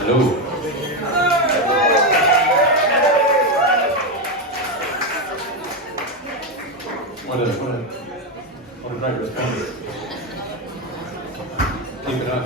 Hello. What a great response. Keep it up.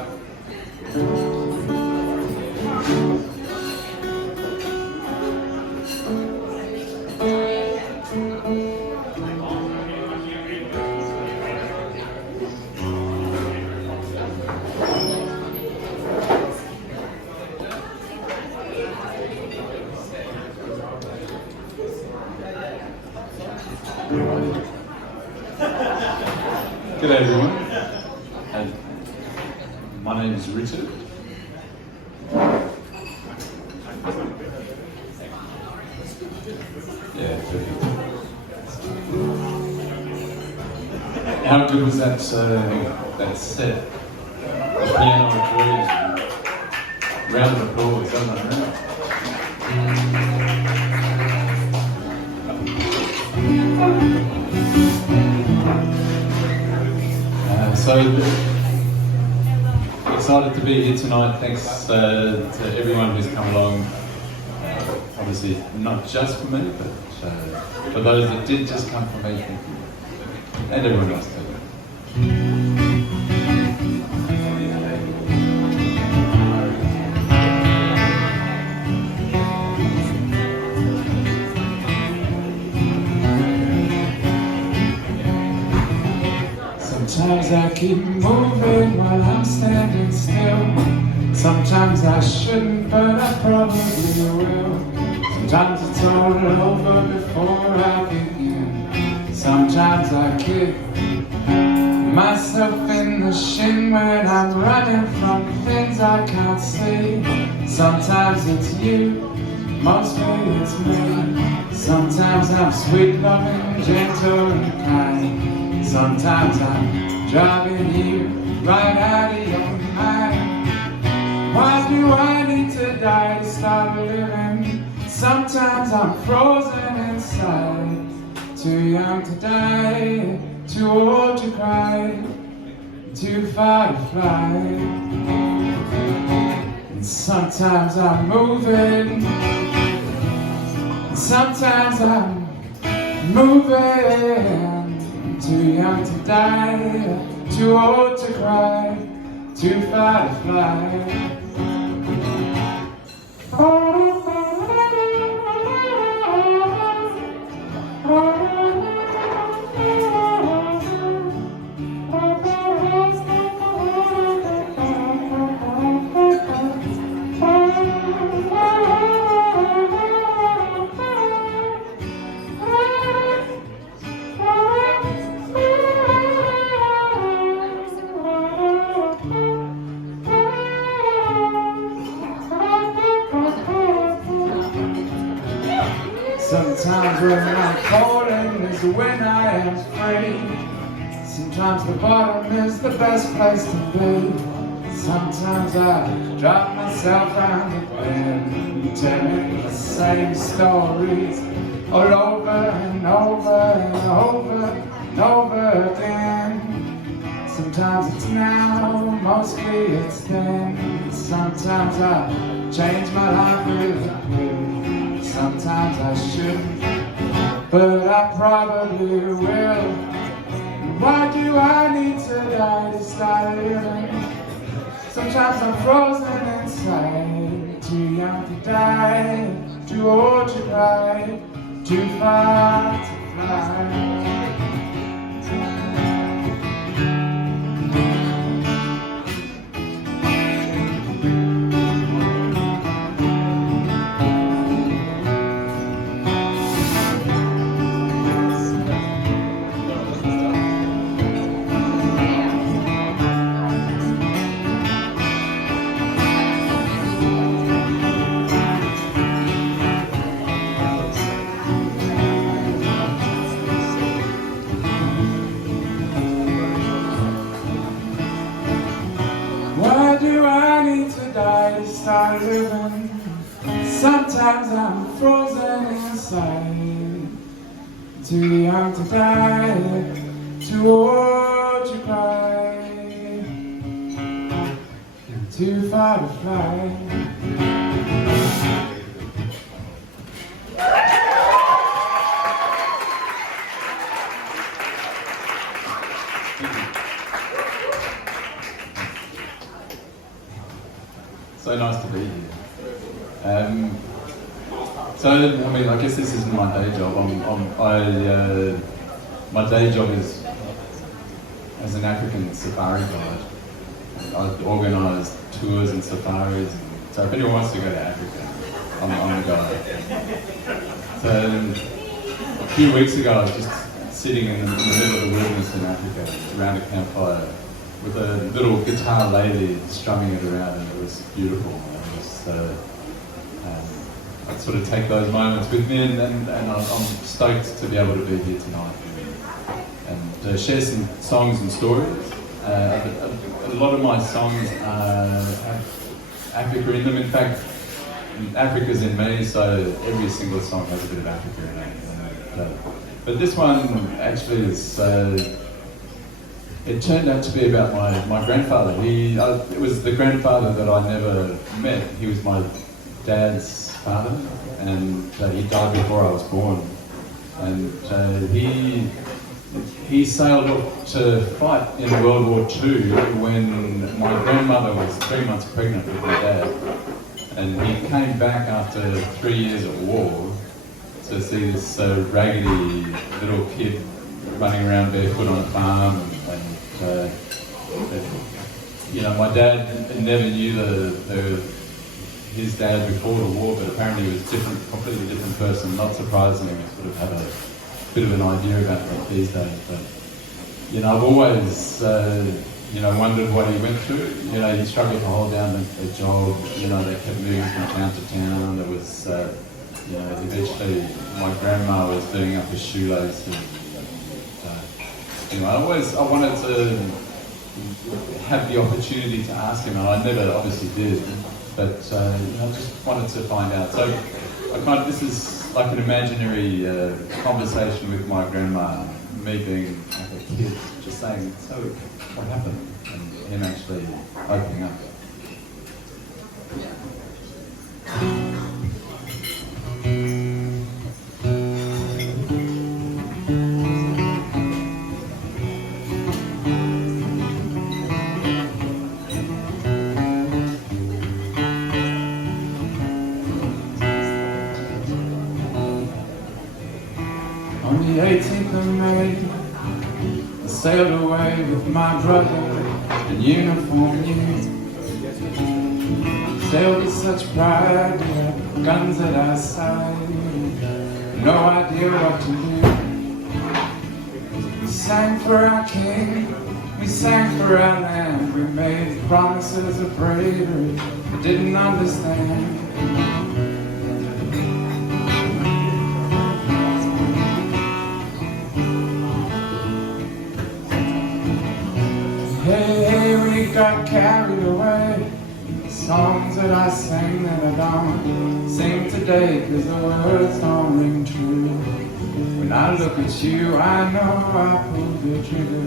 G'day everyone. My name is Richard. Yeah, perfect. How good was that set? The piano and trees. Round of applause, wasn't it? So excited to be here tonight. Thanks to everyone who's come along. Obviously, not just for me, but for those that did just come for me, thank you. And everyone else too. Sometimes I keep moving while I'm standing still. Sometimes I shouldn't, but I probably will. Sometimes it's all over before I begin. Sometimes I kick myself in the shin when I'm running from things I can't see. Sometimes it's you, mostly it's me. Sometimes I'm sweet, loving, gentle and kind. Sometimes I'm driving you right out of your mind. Why do I need to die to start living? Sometimes I'm frozen inside. Too young to die, too old to cry, too far to fly. And sometimes I'm moving, sometimes I'm moving. Too young to die, too old to cry, too far to fly. Sometimes when I'm falling is when I am free. Sometimes the bottom is the best place to be. Sometimes I drop myself on the bed, telling the same stories all over and over and over and over again. Sometimes it's now, mostly it's then. Sometimes I change my life really quick. Sometimes I shouldn't, but I probably will. Why do I need to die to start living? Sometimes I'm frozen inside. Too young to die, too old to cry, too far to fly. start living. Sometimes I'm frozen inside, too young to die, too old to cry, too far to fly. So nice to be here. So, I mean, I guess this isn't my day job. My day job is as an African safari guide. I organise tours and safaris. So if anyone wants to go to Africa, I'm the guy. So a few weeks ago, I was just sitting in the middle of the wilderness in Africa, around a campfire, with a little guitar lady strumming it around, and it was beautiful. I'd sort of take those moments with me, and I'm stoked to be able to be here tonight and share some songs and stories. A lot of my songs have Africa in them. In fact, Africa's in me, so every single song has a bit of Africa in it. But this one actually is. It turned out to be about my grandfather. It was the grandfather that I never met. He was my dad's father, and he died before I was born. And he sailed off to fight in World War II when my grandmother was 3 months pregnant with my dad. And he came back after 3 years at war to see this raggedy little kid running around barefoot on a farm. You know, my dad never knew his dad before the war, but apparently he was completely different person. Not surprisingly, we sort of had a bit of an idea about that these days. But you know, I've always wondered what he went through. You know, he struggled to hold down a job. You know, they kept moving from town to town. There was, eventually my grandma was doing up his shoelaces. I wanted to have the opportunity to ask him, and I never obviously did, but I just wanted to find out. So this is like an imaginary conversation with my grandma, me being like a kid, just saying, so what happened? And him actually opening up. On the 18th of May, I sailed away with my brother in uniform youth. Sailed with such pride, we had guns at our side, no idea what to do. We sang for our king, we sang for our land, we made promises of bravery but didn't understand. Hey, we got carried away. The songs that I sang that I don't sing today, 'cause the words don't ring true. When I look at you, I know I pulled the trigger.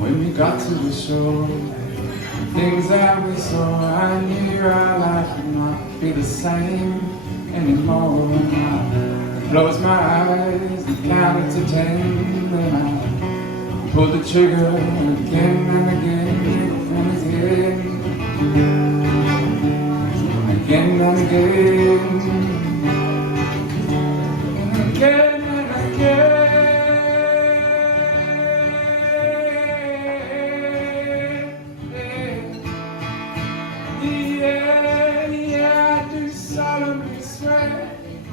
When we got to the shore, the things that we saw, I knew our life would not be the same anymore. And I closed my eyes and counted to 10, then I pulled the trigger again and again and again, again and again, and again and again.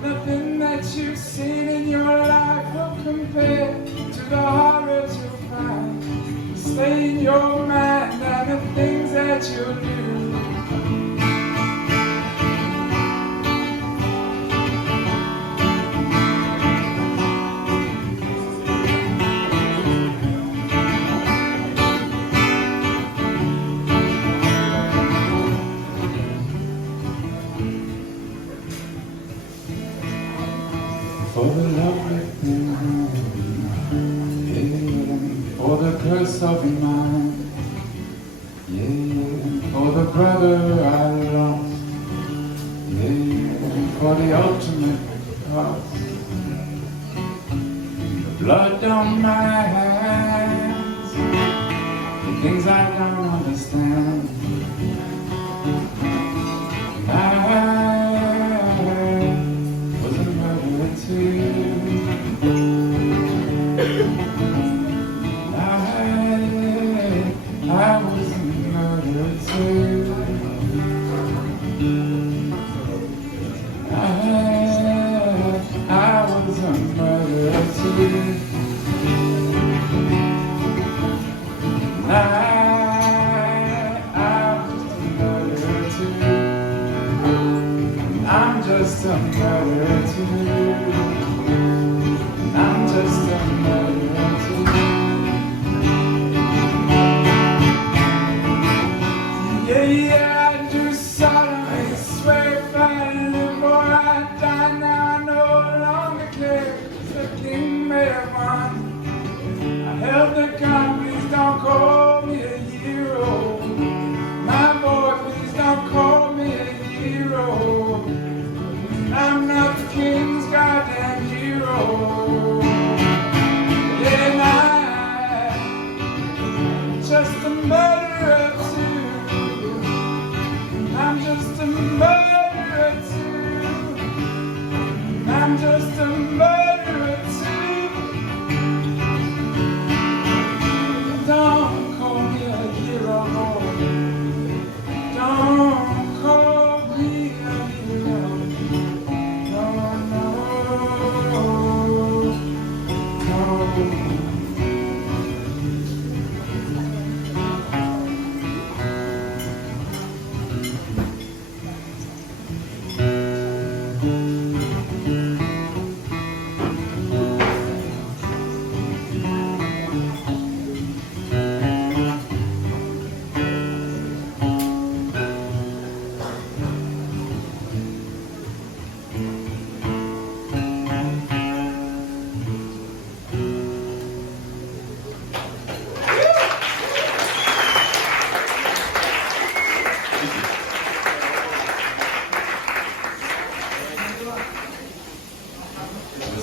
Nothing that you've seen in your life will compare to the horrors you'll find. Stay in your mind. the things that you do. For the lovely thing, yeah, for the curse of your mind, yeah, for the brother I lost, yeah, for the ultimate cost, the blood on my hands, the things I don't understand. I was a murderer too. I was a murderer too. I was a murderer too. I'm just a murderer too. I'm just a murderer too. Yeah, I do solemnly swear if I live or I die now, I no longer care, 'cause the king made a one. I held the gun, please don't call me a hero. My boy, please don't call me a hero. I'm not the king's goddamn hero. Yeah, I'm just a murderer too. I'm just a murderer too. I'm just a murderer too. Don't call me a hero. Don't call me a hero. No, no, no.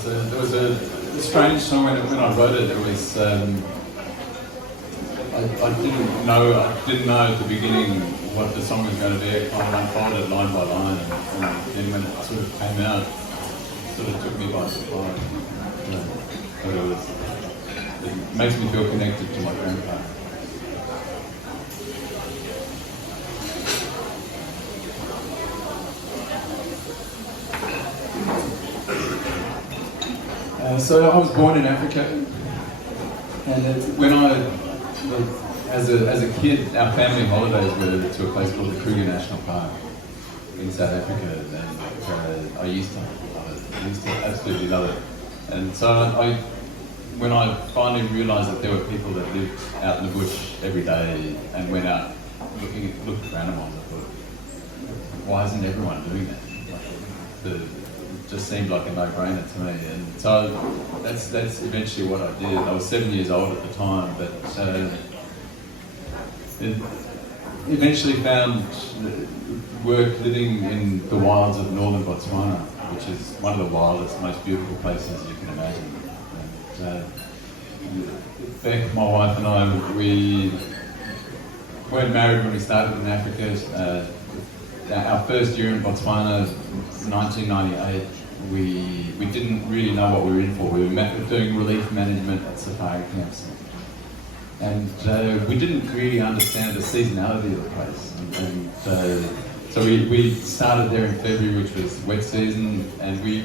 There was a strange song when I wrote it. It was I didn't know at the beginning what the song was going to be. It kind of unfolded line by line, and then when it sort of came out, it sort of took me by surprise. But it makes me feel connected to my grandpa. So I was born in Africa, and as a kid, our family holidays were to a place called the Kruger National Park in South Africa, and I used to love it. I used to absolutely love it. And so when I finally realised that there were people that lived out in the bush every day and went out looking for animals, I thought, why isn't everyone doing that? It just seemed like a no-brainer to me, and so that's eventually what I did. I was 7 years old at the time, but eventually found work living in the wilds of northern Botswana, which is one of the wildest, most beautiful places you can imagine. And, Beck, my wife, and I, we weren't married when we started in Africa. Our first year in Botswana, 1998, we didn't really know what we were in for. We were doing relief management at safari camps, and we didn't really understand the seasonality of the place. So we started there in February, which was wet season, and we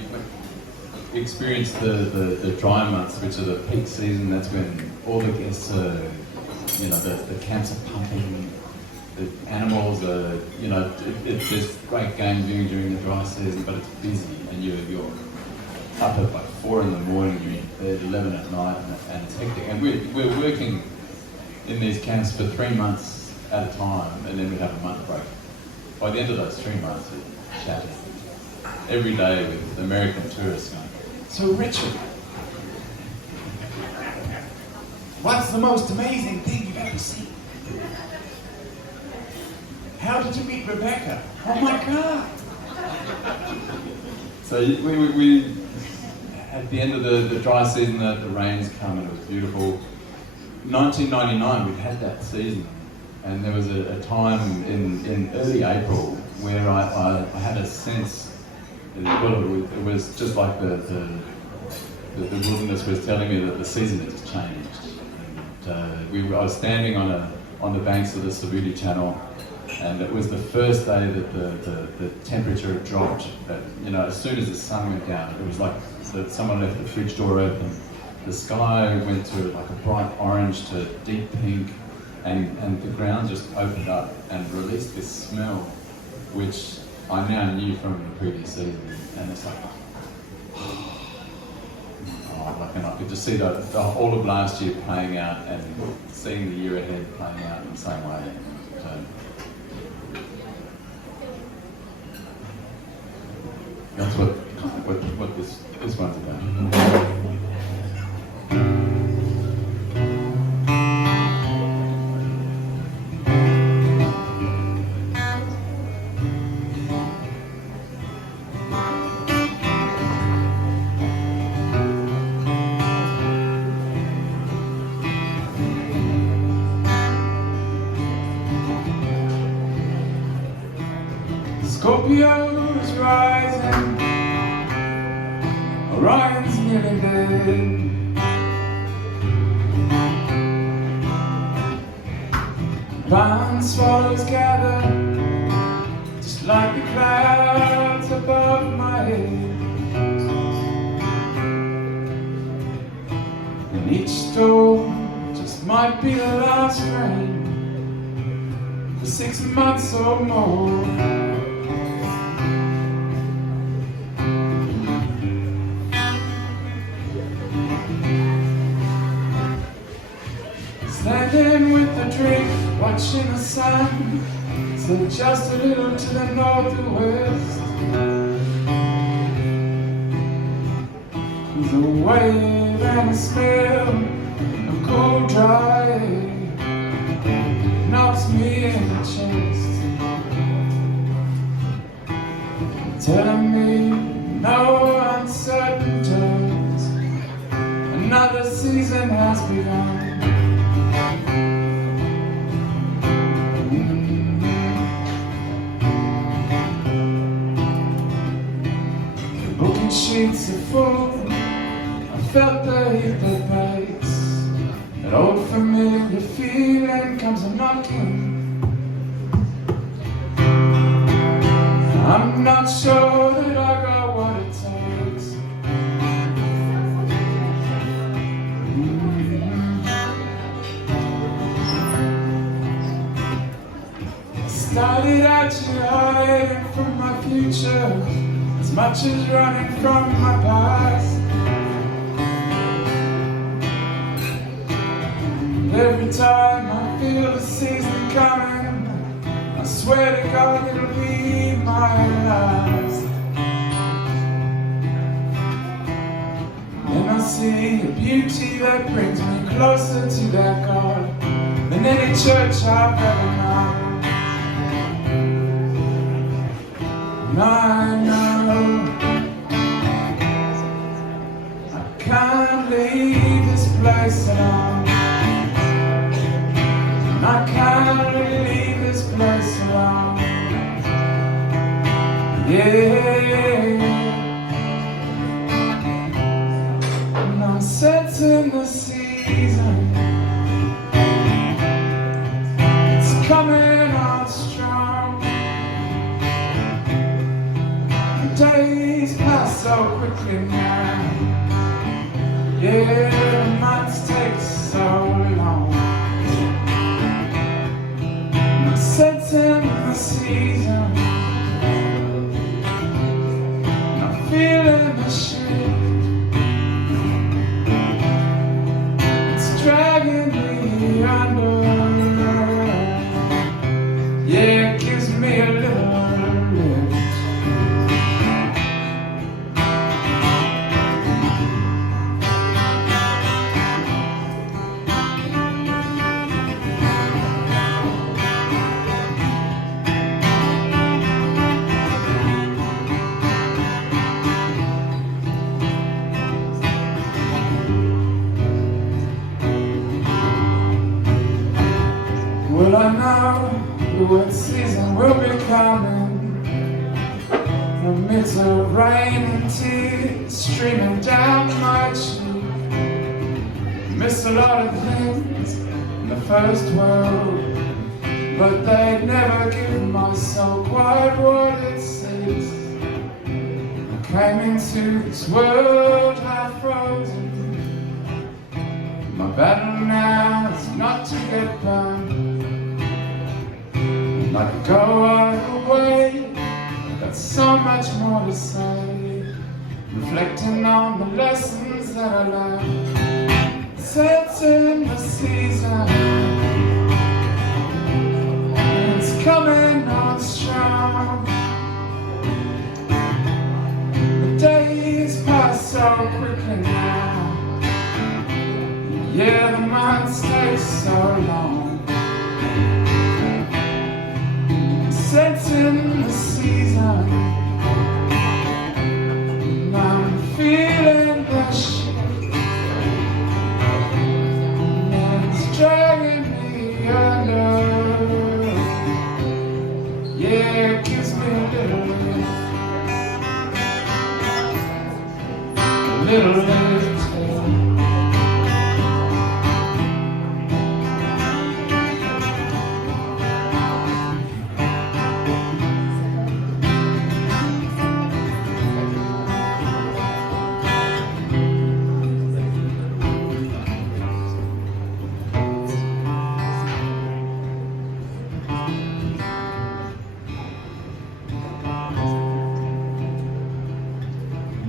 experienced the dry months, which are the peak season. That's when all the guests are you know, the camps are pumping, the animals are, you know, there's great game viewing during the dry season, but it's busy, and you're up at like 4 in the morning, you're in bed 11 at night, and it's hectic. And we're working in these camps for 3 months at a time, and then we have a month break. By the end of those 3 months, we're chatting every day with American tourists going, "So Richard, What's the most amazing thing you've ever seen? How did you meet Rebecca? Oh my God!" So we at the end of the dry season, the rains come and it was beautiful. 1999, we'd had that season, and there was a time in early April where I had a sense, it was just like the wilderness was telling me that the season had changed. And I was standing on the banks of the Savuti Channel, and it was the first day that the temperature had dropped. That, you know, as soon as the sun went down, it was like that someone left the fridge door open. The sky went to like a bright orange to deep pink, and the ground just opened up and released this smell, which I now knew from the previous season. And it's like, and I could just see all of last year playing out, and seeing the year ahead playing out in the same way. So, that's what this one's about. Scorpio is rising, Orion's nearly dead. Blind swallows gather, just like the clouds above my head. And each storm just might be the last rain for 6 months or more. Standing with the drink, watching the sun set just a little to the northwest. There's a wave and a smell of cool dry air knocks me in the chest, telling me no uncertain terms, another season has begun. Broken sheets are full, I felt the heat that bites. That old familiar feeling comes a knocking. I'm not sure that I got what it takes. Started out to hide from my future as much as running from my past. Every time I feel the season coming, I swear to God it'll be my last. And I see a beauty that brings me closer to that God than any church I've ever known. And I know I can't leave this place alone. And I can't leave this place alone. Yeah. And I'm setting the season. It's coming on strong. Days pass so quickly now. Yeah, months take Well, I know what season will be coming, amidst the rain and tears streaming down my cheek. Missed a lot of things in the first world, but they'd never give my soul quite what it seeks. I came into this world half frozen. My battle now is not to get burned. And I could go either way, got so much more to say, reflecting on the lessons that I learned. It's in the season, it's coming on strong. The days pass so quickly now, yeah, the months take so long. It's in the season, and I'm feeling the shake, and it's dragging me under. Yeah, it gives me a little lift.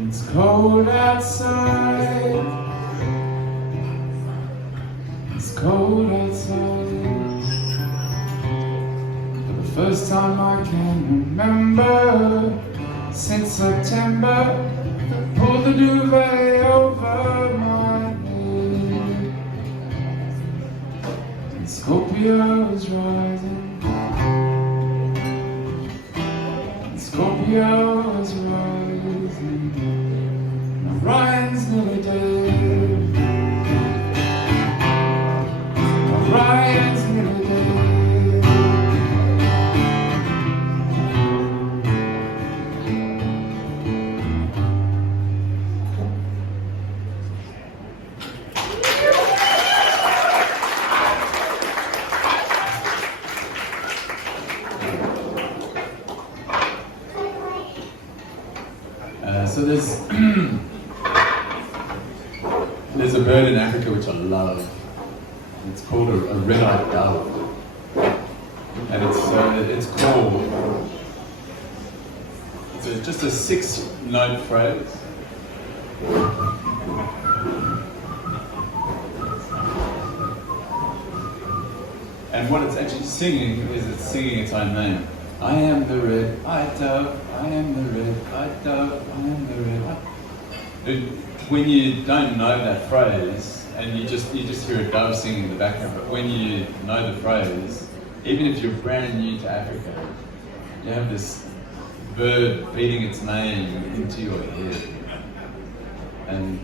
It's cold outside. It's cold outside. For the first time I can remember, since September, I pulled the duvet over my head. And Scorpio is rising. And Scorpio is rising. Ryan's nearly dead. Ryan's nearly dead. So there's a bird in Africa which I love. It's called a red-eyed dove, and it's just a 6-note phrase. And what it's actually singing is it's singing its own name. I am the red-eyed dove. I am the red-eyed dove. I am the red-eyed. When you don't know that phrase, and you just hear a dove singing in the background, but when you know the phrase, even if you're brand new to Africa, you have this bird beating its name into your head, and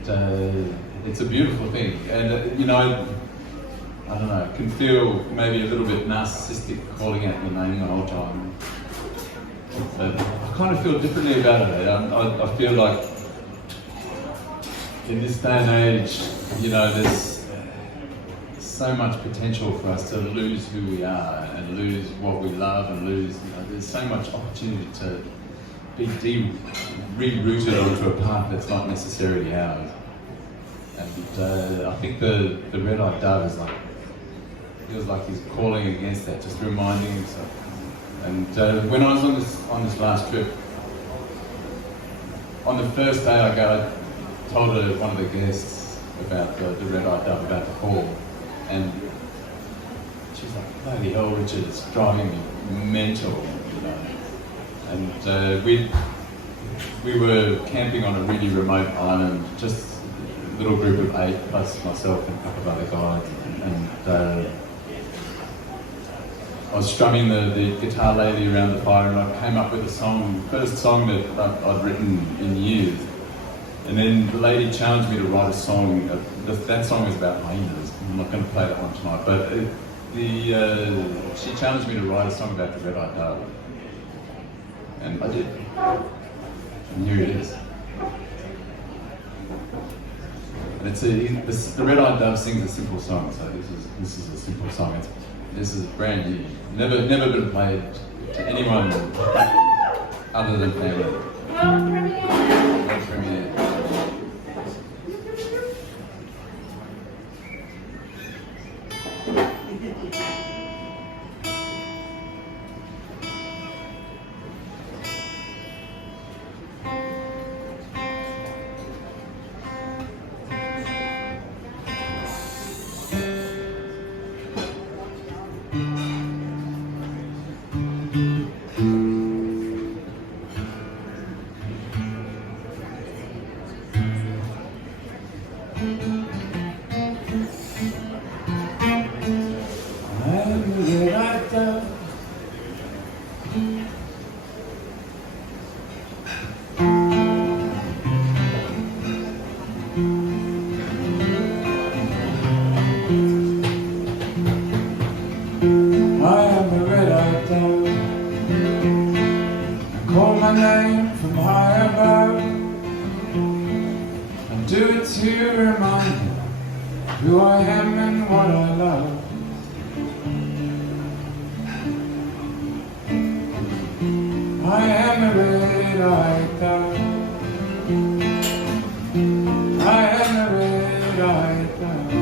it's a beautiful thing. And I don't know, can feel maybe a little bit narcissistic calling out your name the whole time. But I kind of feel differently about it. I feel like in this day and age, there's so much potential for us to lose who we are and lose what we love and lose, there's so much opportunity to be rerouted onto a path that's not necessarily ours. And I think the red-eyed dove feels like he's calling against that, just reminding himself. And when I was on this last trip, on the first day I told one of the guests about the red-eyed dove, about the call, and she's like, bloody hell, Richard, it's driving me mental, And we were camping on a really remote island, just a little group of 8 plus myself and a couple of other guys, and I was strumming the guitar lady around the fire, and I came up with a song, first song that I'd written in years. And then the lady challenged me to write a song. That song is about hyenas. I'm not going to play that one tonight, but She challenged me to write a song about the red-eyed dove, and I did. And here it is. And the red-eyed dove sings a simple song, so this is a simple song. This is brand new, never been played to anyone other than family. World premiere. Call my name from high above, and do it to remind me who I am and what I love. I am a red-eyed dove. I am a red-eyed dove.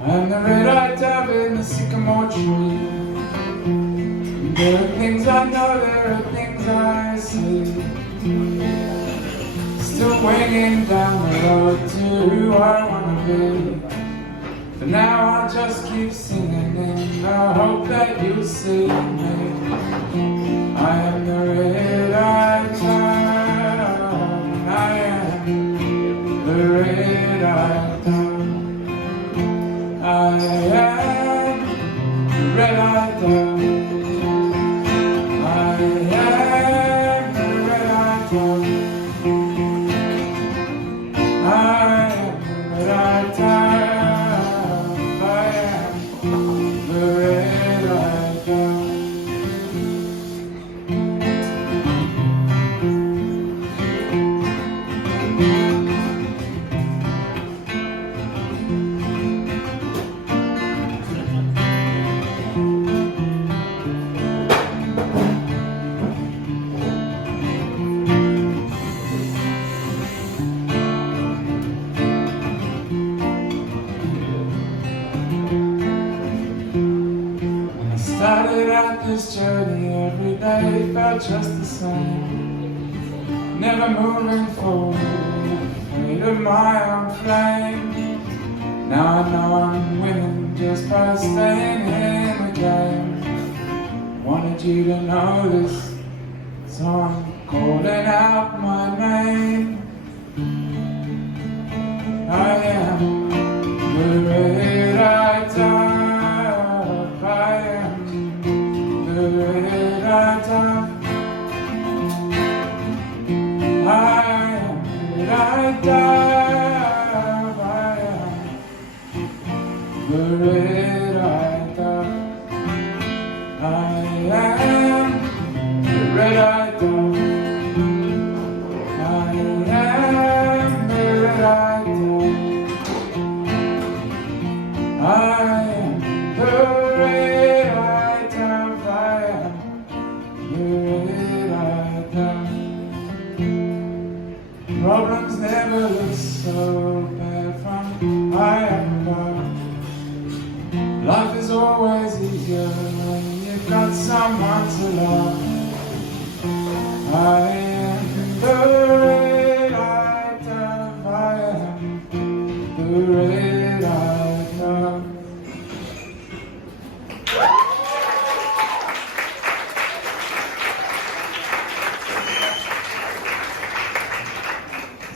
I am the red-eyed dove in the sycamore tree. There are things I know, there are things I see. Still winging down the road to who I wanna be. For now I'll just keep singing in the hope that you'll see me. I am the red-eyed dove. I am the red-eyed dove. I am the red-eyed dove. Started out this journey, every day felt just the same. Never moving forward, afraid of my own flame. Now I know I'm winning just by staying in the game. Wanted you to know this, so I'm calling out my name. I am the red-eyed dove. I am the red-eyed dove. I am the red-eyed dove. I am the red-eyed dove. I am the red-eyed dove. I am the red-eyed dove. I am the red-eyed dove. I am the red-eyed dove. Problems never look so bad from high above. Life is always easier when you've got someone to love. I am the red-eyed dove. I am the red-eyed dove.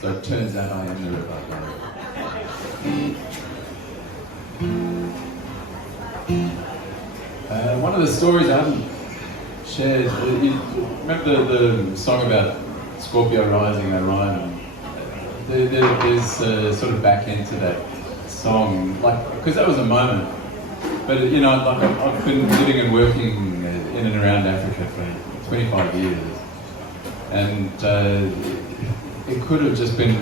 So it turns out I am the red-eyed dove. One of the stories I haven't shared, you remember the song about Scorpio rising, Orion? There's sort of back end to that song, like, because that was a moment. But you know, like I've been living and working in and around Africa for 25 years, and it could have just been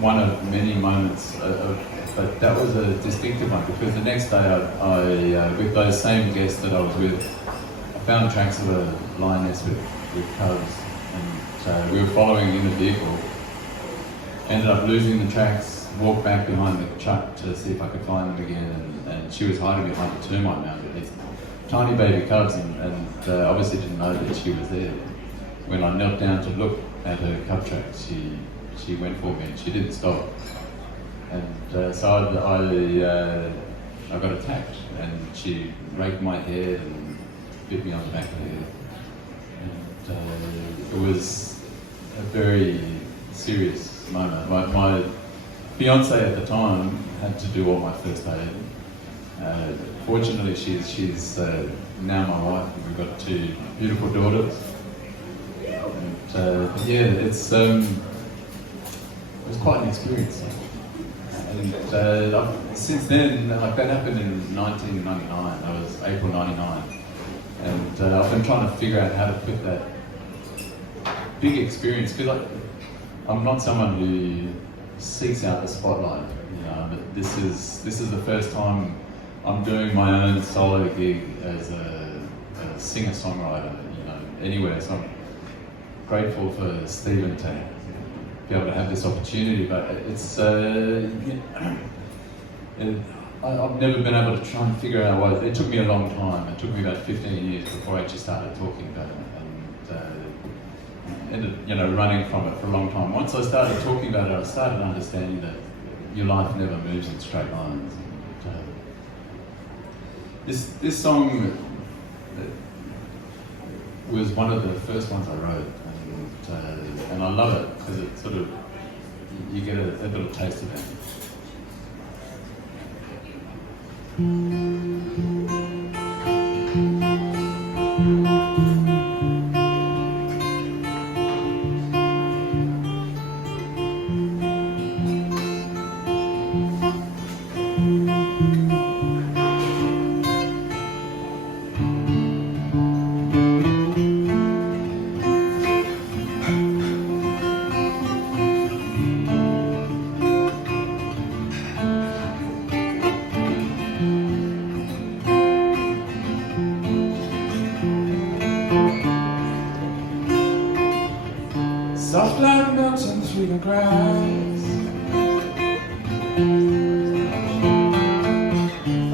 one of many moments, but that was a distinctive one because the next day I with those same guests that I was with, I found tracks of a lioness with cubs, and we were following in a vehicle. Ended up losing the tracks, walked back behind the truck to see if I could find them again, and she was hiding behind a termite mound, these tiny baby cubs, and obviously didn't know that she was there. When I knelt down to look at her cub tracks, she went for me and she didn't stop. And so I got attacked, and she raked my hair and bit me on the back of the head. And it was a very serious moment. My fiance at the time had to do all my first aid. Fortunately, she's now my wife, and we've got 2 beautiful daughters. And yeah, it was quite an experience. And since then, like that happened in 1999. That was April '99, and I've been trying to figure out how to put that big experience, because I'm not someone who seeks out the spotlight. You know, but this is the first time I'm doing my own solo gig as a singer-songwriter. You know, anywhere. So I'm grateful for Stephen to be able to have this opportunity. But it's I've never been able to try and figure out why. It took me a long time. It took me about 15 years before I actually started talking about it. Ended, you know, running from it for a long time. Once I started talking about it, I started understanding that your life never moves in straight lines. This song was one of the first ones I wrote, and I love it because it sort of, you get a little taste of it. Soft light melting through the grass,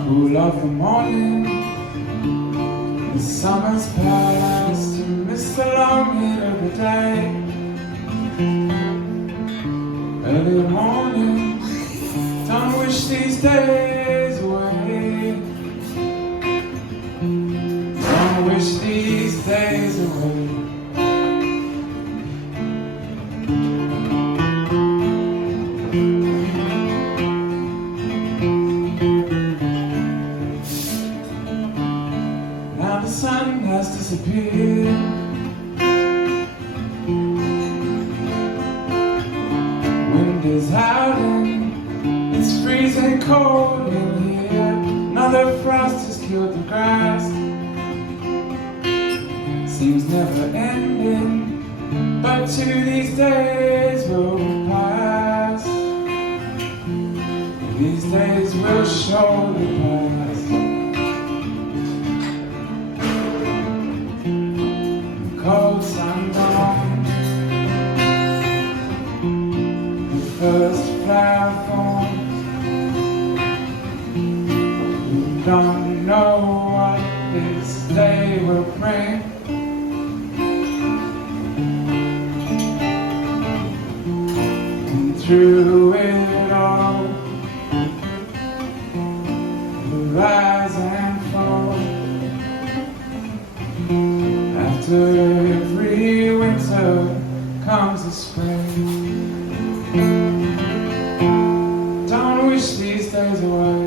cool of the morning, the summer's past, you miss the long heat of the day. Early morning, don't wish these days away. Don't wish these days away. Now the sun has disappeared. Wind is howling, it's freezing cold in here. Another frost has killed the grass. Seems never ending, but too these days will pass. These days will surely pass. The cold sundown, the first flower form. We don't know what this day will bring. And through it all, the rise and fall. After every winter comes a spring. Don't wish these days away.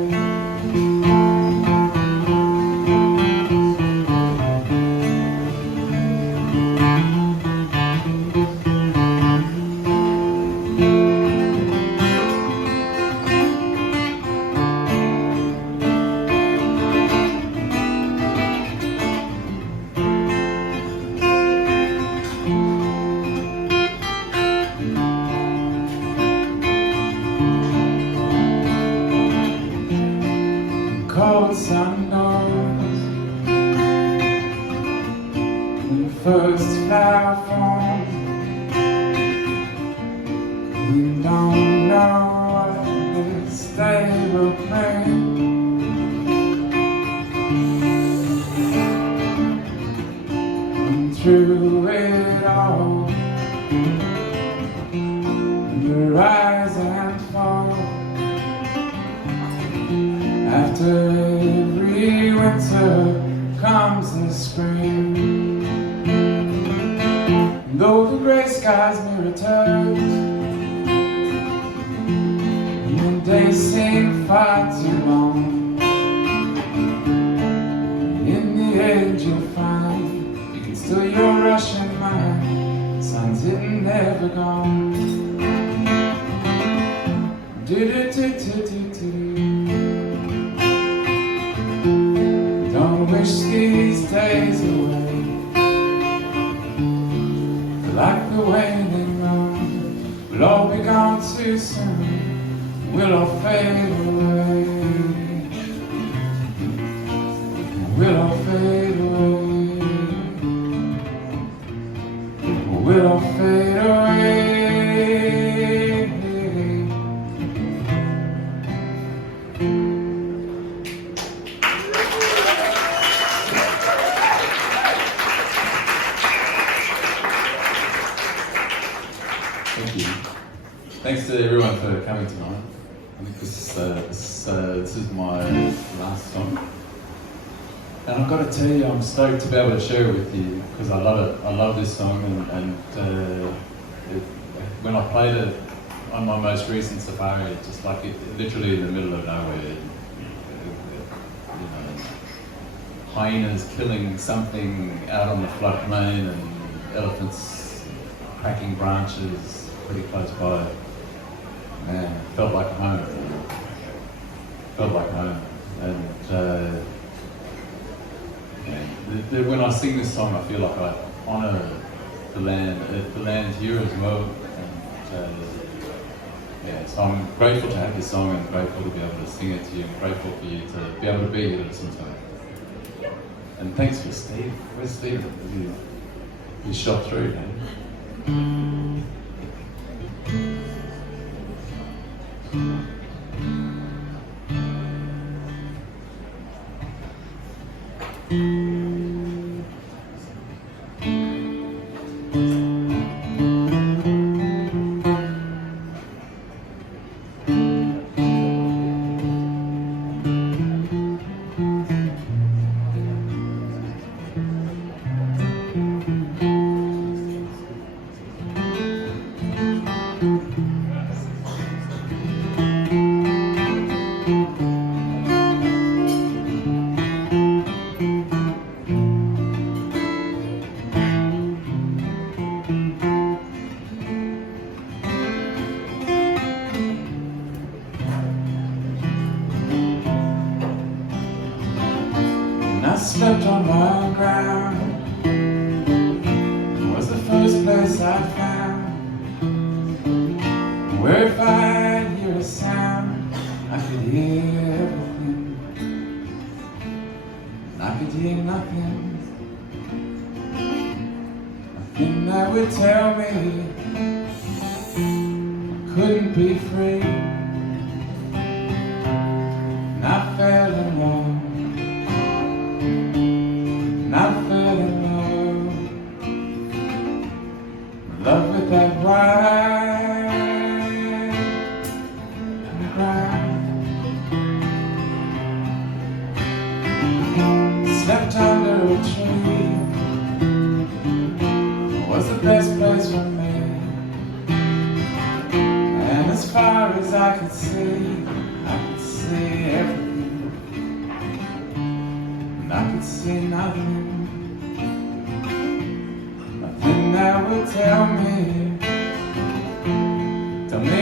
cold sun knows when the first flower forms. We don't know what this day will bring. And through it all, the rise and fall. After every winter comes the spring. And though the grey skies may return, and the days seem far too long, in the end you'll find you can still your Russian mind. Sun's hitting never gone. Don't wish these days away, like the waning moon. We'll all be gone too soon. We'll all fade away. We'll all fade away. We'll all fade away. Thank you. Thanks to everyone for coming tonight. I think this is my last song. And I've got to tell you, I'm stoked to be able to share it with you because I love it. I love this song, when I played it on my most recent safari, just like it literally in the middle of nowhere, hyenas killing something out on the floodplain and elephants cracking branches pretty close by. Man, felt like home. Felt like home. And when I sing this song, I feel like I honour the land here as well. And so I'm grateful to have this song and grateful to be able to sing it to you and grateful for you to be able to be here to listen to it. And thanks for Steve. Where's Steve? He shot through, man. I slept on my ground. It was the first place I found where if I hear a sound, I could hear everything. I could hear nothing. Nothing that would tell me I couldn't be free. And I fell in love. I fell in love with that white and brown. Slept under a tree. It was the best place for me. And as far as I could see everything. And I could see nothing. Nothing that would tell me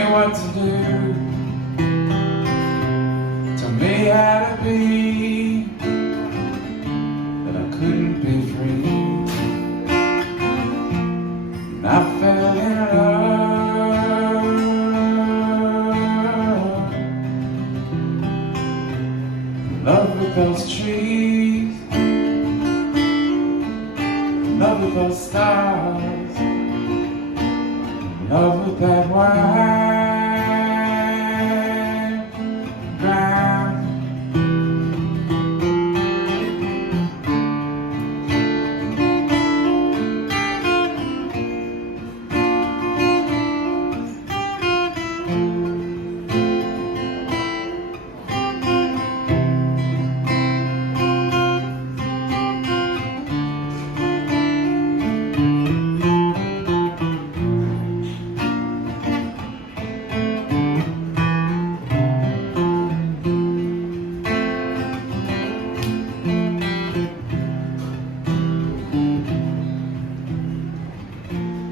what to do. Tell me how to be, that I couldn't be free. And I fell in love with those trees, love with those stars, love with that white ground.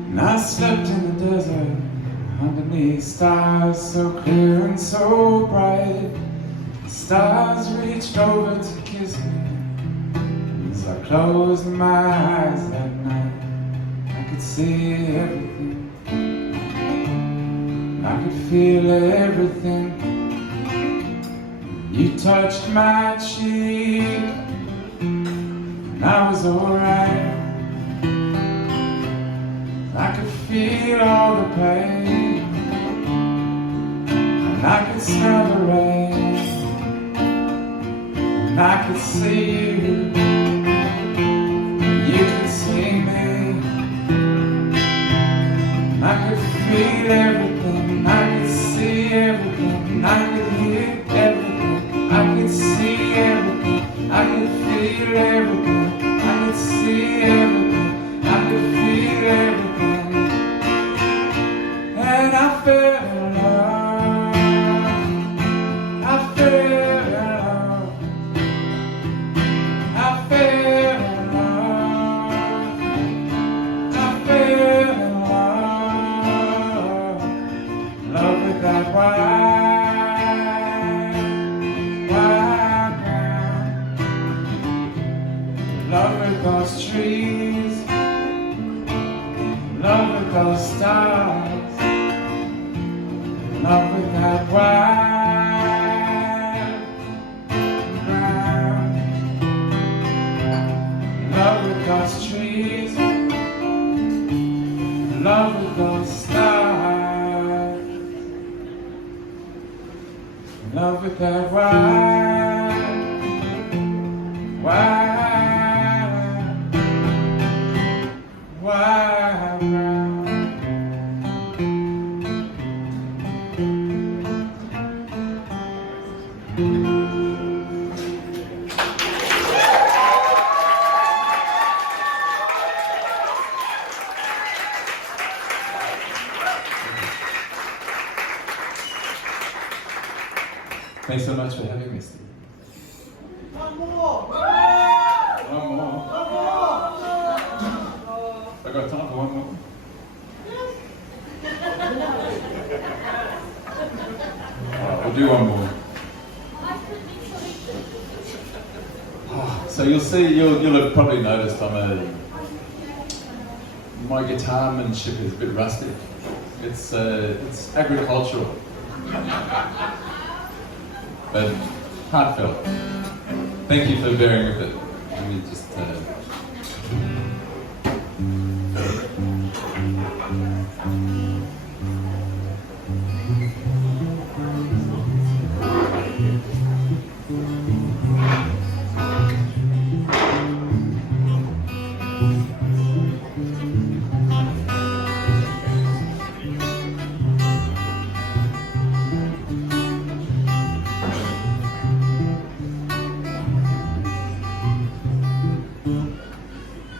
And I slept in the desert underneath stars so clear and so bright. The stars reached over to kiss me as I closed my eyes that night. I could see everything, and I could feel everything. You touched my cheek, and I was alright. I could feel all the pain, and I could smell the rain, and I could see you, you could see me, and I could feel everything, I could see everything, I could hear everything, I could see everything, I could feel everything, I could see everything, I could feel everything. And I fell in love, I fell in love, I fell in love, I fell in love, love with that white ground, love with those trees, love with those stars, love with that white ground, love with those trees, love with those stars, love with that white ground. Thanks so much for having me, Steve. One more! One more. I got time for one more. We'll do one more. So you'll see, you'll have probably noticed my guitarmanship is a bit rustic. It's agricultural, but heartfelt. Thank you for bearing with it. Let me just.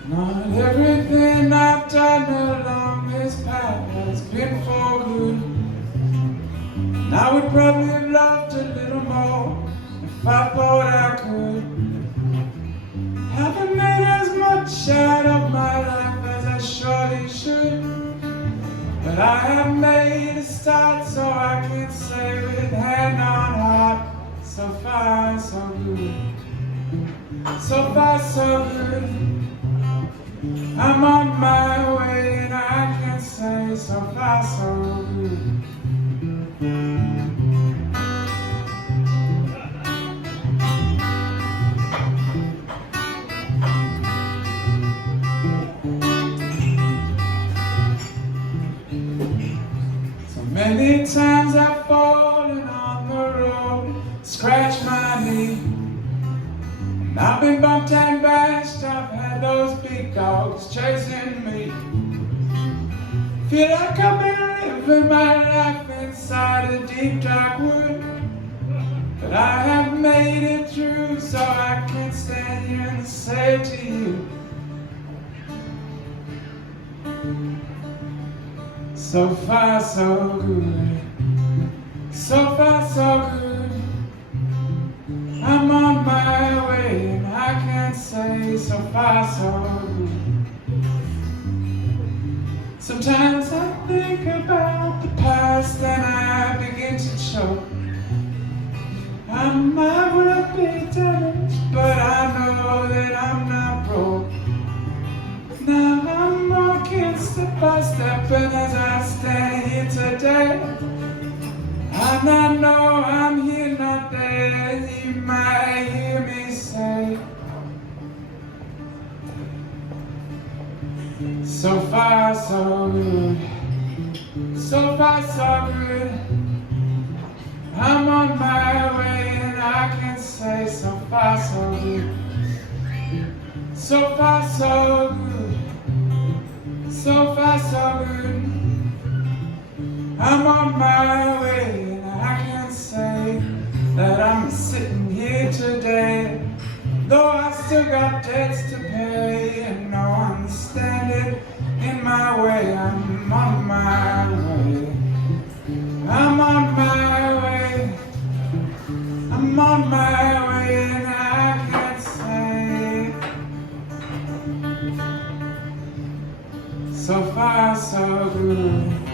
Not everything I've done along this path has been for good. And I would probably have loved a little more if I thought I could. Haven't made as much out of my life as I surely should, but I have made a start, so I can say with hand on heart, so far so good. So far so good. I'm on my way and I can say so far so good. been bumped and bashed, I've had those big dogs chasing me. Feel like I've been living my life inside a deep dark wood, but I have made it through, so I can stand here and say to you, so far so good, so far so good. I'm on my way and I can't say so far so good. Sometimes I think about the past and I begin to choke. I might well be damaged, but I know that I'm not broke. Now I'm walking step by step, and as I stand here today, I know I'm here, not there. You might hear me say, so far so good, so far so good. I'm on my way and I can say so far so good, so far so good, so far so good. I'm on my way and I can say that I'm sitting here today, though I still got debts to pay and no one standing in my way. I'm on my way, I'm on my way, I'm on my way and I can say so far so good.